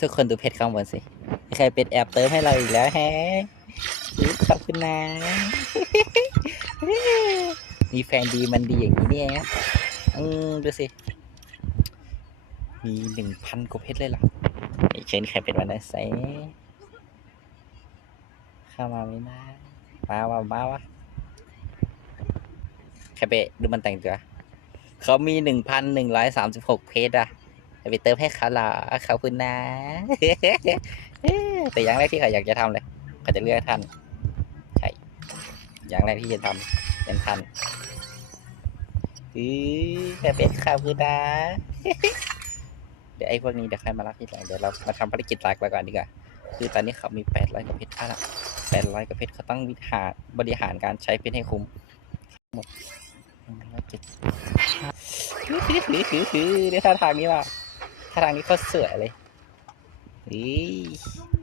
ทุกคนดูเพจข้างบนสิใครเป็นแอบเติมให้เราอีกแล้วแฮะขอบคุณนะมีแฟนดีมันดีอย่างนี้เนี่ยดูสิมี1,000 กว่าเพชรเลยเหรอเช่นใครเป็นวันนั้นไซเข้ามาไม่ได้มาวะใครไปดูมันแต่งตัวเขามี1,136เพชรอะไปเติมให้เขาเหรอขอบคุณนะแต่อย่างแรกที่เขาอยากจะทำเลยเขาจะเลือกท่านใช่อย่างแรกที่จะทำเป็นท่านแต่เป็นขอบคุณนะเดี๋ยวไอ้พวกนี้เดี๋ยวใครมารับที่หลังเดี๋ยวเรามาทำภารกิจหลักแล้วก่อนดีกว่าคือตอนนี้เขามี800 กว่าเพชรละ800 กว่าเพชรเขาต้องบริหารการใช้เพชรให้คุ้มหมด170ได้ท่าทางนี้ว่ะท่าทางนี้เขาสวยเลย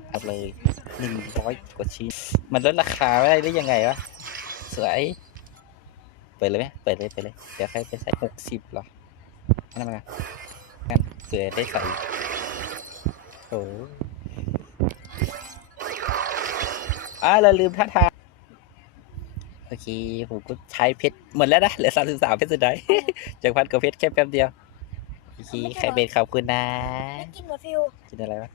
เอาเลย100 กว่าชิ้นมันลดราคาไม่ได้ยังไงวะสวยเปิดเลยไหมเปิดเลยเดี๋ยวใครไปใส่60หรอนั่นมันกันเผื่อได้ใส่โอ้เราลืมท่าทางโอเคผมก็ใช้เพชรหมดแล้วนะเหลือ33เพชรสุดท้ายจาก1,000 กว่าเพชรแค่แป๊บเดียวโอเคใครเป็นขอบคุณนะไม่กินหมดฟิว กินอะไรวะ